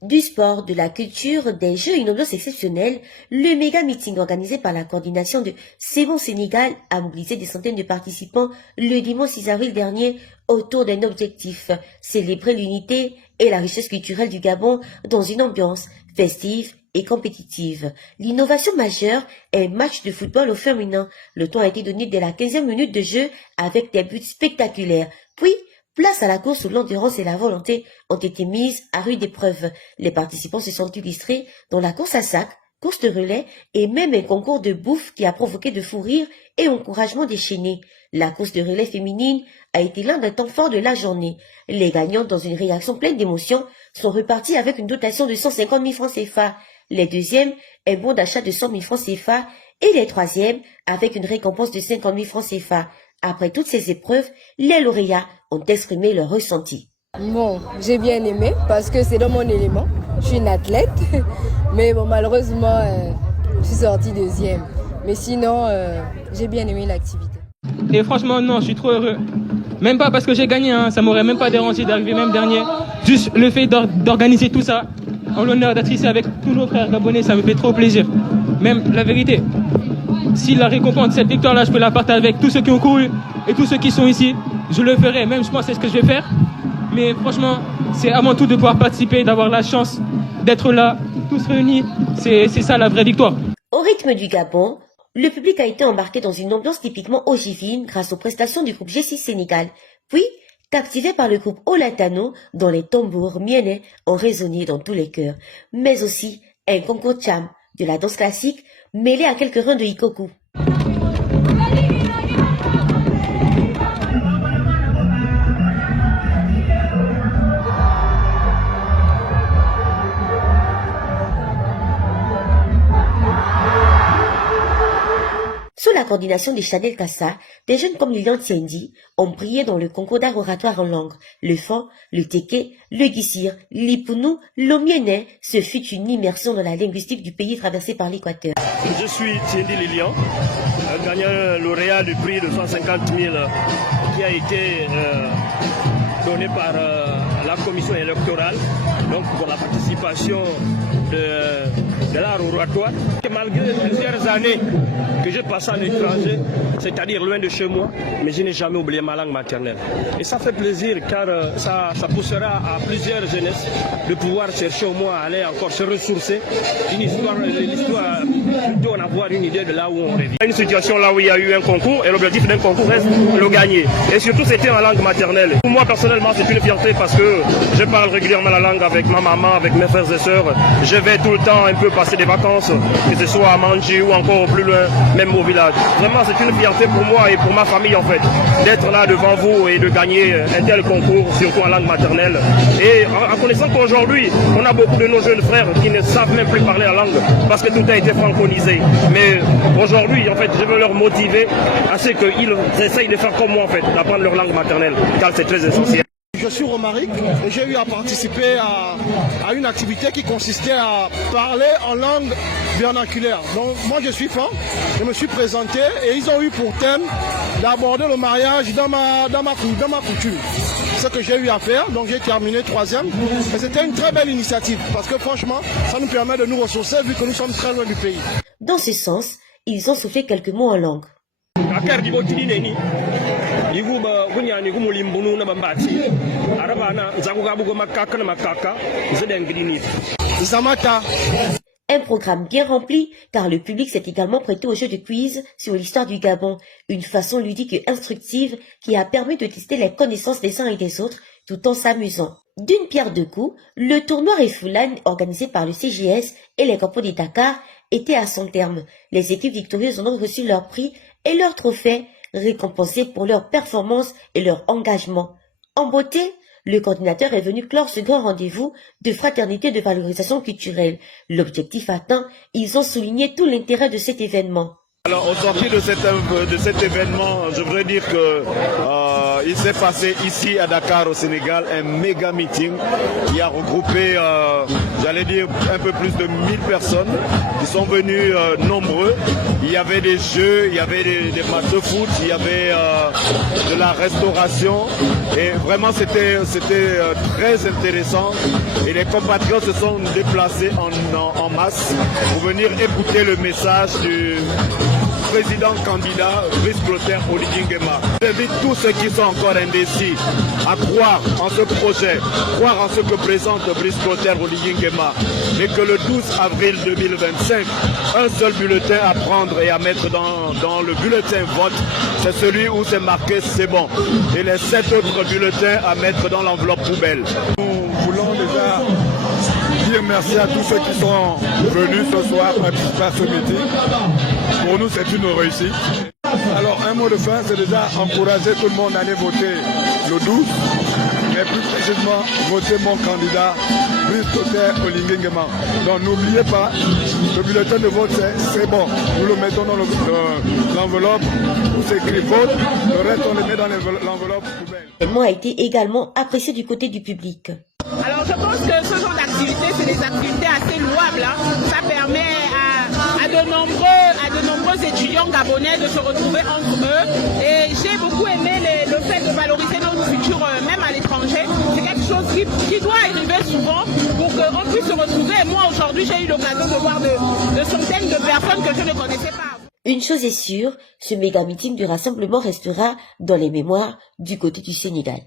Du sport, de la culture, des jeux, une ambiance exceptionnelle, le méga meeting organisé par la coordination de C'est bon Sénégal a mobilisé des centaines de participants le dimanche 6 avril dernier autour d'un objectif, célébrer l'unité et la richesse culturelle du Gabon dans une ambiance festive et compétitive. L'innovation majeure est un match de football au féminin. Le temps a été donné dès la 15e minute de jeu avec des buts spectaculaires. Puis, place à la course où l'endurance et la volonté ont été mises à rude épreuve. Les participants se sont illustrés dans la course à sac, course de relais et même un concours de bouffe qui a provoqué de fous rires et encouragement déchaîné. La course de relais féminine a été l'un des temps forts de la journée. Les gagnants, dans une réaction pleine d'émotion, sont repartis avec une dotation de 150 000 francs CFA. Les deuxièmes, un bon d'achat de 100 000 francs CFA et les troisièmes avec une récompense de 50 000 francs CFA. Après toutes ces épreuves, les lauréats ont exprimé leur ressenti. Bon, j'ai bien aimé parce que c'est dans mon élément. Je suis une athlète, mais bon, malheureusement, je suis sortie deuxième. Mais sinon, j'ai bien aimé l'activité. Et franchement, non, je suis trop heureux. Même pas parce que j'ai gagné, hein, ça m'aurait même pas dérangé d'arriver même dernier. Juste le fait d'organiser tout ça, en l'honneur d'être ici avec tous nos frères gabonais, ça me fait trop plaisir. Même la vérité, si la récompense de cette victoire-là, je peux la partager avec tous ceux qui ont couru et tous ceux qui sont ici, je le ferai. Même je pense que c'est ce que je vais faire. Mais franchement, c'est avant tout de pouvoir participer, d'avoir la chance d'être là, tous réunis. C'est ça la vraie victoire. Au rythme du Gabon, le public a été embarqué dans une ambiance typiquement ogivine grâce aux prestations du groupe G6 Sénégal. Puis, captivé par le groupe Olatano, dont les tambours miennais ont résonné dans tous les cœurs. Mais aussi un concours cham, de la danse classique, mêlé à quelques reins de hikoku. Sous la coordination de Chanel Kassa, des jeunes comme Lilian Tiendi ont brillé dans le concours d'art oratoire en langue. Le Fan, le Teke, le Gissir, l'Ipounou, l'Omienais, ce fut une immersion dans la linguistique du pays traversé par l'Équateur. Je suis Tiendi Lilian, gagnant lauréat du prix de 150 000 qui a été donné par la commission électorale, donc pour la participation de l'art oratoire. Et malgré plusieurs années que j'ai passées en étranger, c'est-à-dire loin de chez moi, mais je n'ai jamais oublié ma langue maternelle. Et ça fait plaisir car ça poussera à plusieurs jeunesses de pouvoir chercher au moins à aller encore se ressourcer, l'histoire, plutôt en avoir une idée de là où on revient. Une situation là où il y a eu un concours et l'objectif d'un concours reste le gagner. Et surtout c'était en langue maternelle. Pour moi personnellement c'est une fierté parce que je parle régulièrement la langue avec ma maman, avec mes frères et sœurs. Je vais tout le temps un peu passer des vacances, que ce soit à Manji ou encore plus loin, même au village. Vraiment c'est une fierté pour moi et pour ma famille en fait, d'être là devant vous et de gagner un tel concours, surtout en langue maternelle. Et en connaissant qu'aujourd'hui, on a beaucoup de nos jeunes frères qui ne savent même plus parler la langue parce que tout a été franconisé. Mais aujourd'hui, en fait, je veux leur motiver à ce qu'ils essayent de faire comme moi en fait, d'apprendre leur langue maternelle, car c'est très essentiel. Je suis Romaric et j'ai eu à participer à une activité qui consistait à parler en langue vernaculaire. Donc moi je suis fan, je me suis présenté et ils ont eu pour thème d'aborder le mariage dans ma couture. C'est ce que j'ai eu à faire, donc j'ai terminé troisième. Et c'était une très belle initiative parce que franchement, ça nous permet de nous ressourcer vu que nous sommes très loin du pays. Dans ce sens, ils ont soufflé quelques mots en langue. Un programme bien rempli car le public s'est également prêté au jeu de quiz sur l'histoire du Gabon, une façon ludique et instructive qui a permis de tester les connaissances des uns et des autres tout en s'amusant. D'une pierre deux coups, le tournoi Refoulane organisé par le CGS et les Campos de Dakar était à son terme. Les équipes victorieuses ont reçu leur prix et leurs trophées, récompensés pour leur performance et leur engagement. En beauté, le coordinateur est venu clore ce grand rendez-vous de fraternité et de valorisation culturelle. L'objectif atteint, ils ont souligné tout l'intérêt de cet événement. Alors, au sortir de cet événement, je voudrais dire que il s'est passé ici à Dakar, au Sénégal, un méga meeting qui a regroupé j'allais dire un peu plus de 1000 personnes qui sont venues nombreux. Il y avait des jeux, il y avait des matchs de foot, il y avait de la restauration et vraiment c'était très intéressant et les compatriotes se sont déplacés en masse pour venir écouter le message du président candidat Brice Clotaire Oligui Nguema. J'invite tous ceux qui sont encore indécis à croire en ce projet, croire en ce que présente Brice Clotaire Oligui Nguema, et que le 12 avril 2025, un seul bulletin à prendre et à mettre dans le bulletin vote, c'est celui où c'est marqué c'est bon, et les 7 autres bulletins à mettre dans l'enveloppe poubelle. Nous voulons déjà dire merci à tous ceux qui sont venus ce soir participer à ce meeting. Pour nous, c'est une réussite. Alors, un mot de fin, c'est déjà encourager tout le monde à aller voter le 12, mais plus précisément, voter mon candidat, Brice Clotaire Oligui Nguema. Donc, n'oubliez pas, le bulletin de vote, c'est bon. Nous le mettons dans l'enveloppe où c'est écrit vote, le reste, on le met dans l'enveloppe poubelle. L'événement a été également apprécié du côté du public. Alors je pense que ce genre d'activité, c'est des activités assez louables. Ça permet à de nombreux étudiants gabonais de se retrouver entre eux. Et j'ai beaucoup aimé le fait de valoriser notre culture, même à l'étranger. C'est quelque chose qui doit arriver souvent pour qu'on puisse se retrouver. Et moi, aujourd'hui, j'ai eu l'occasion de voir de centaines de personnes que je ne connaissais pas. Une chose est sûre, ce méga meeting du rassemblement restera dans les mémoires du côté du Sénégal.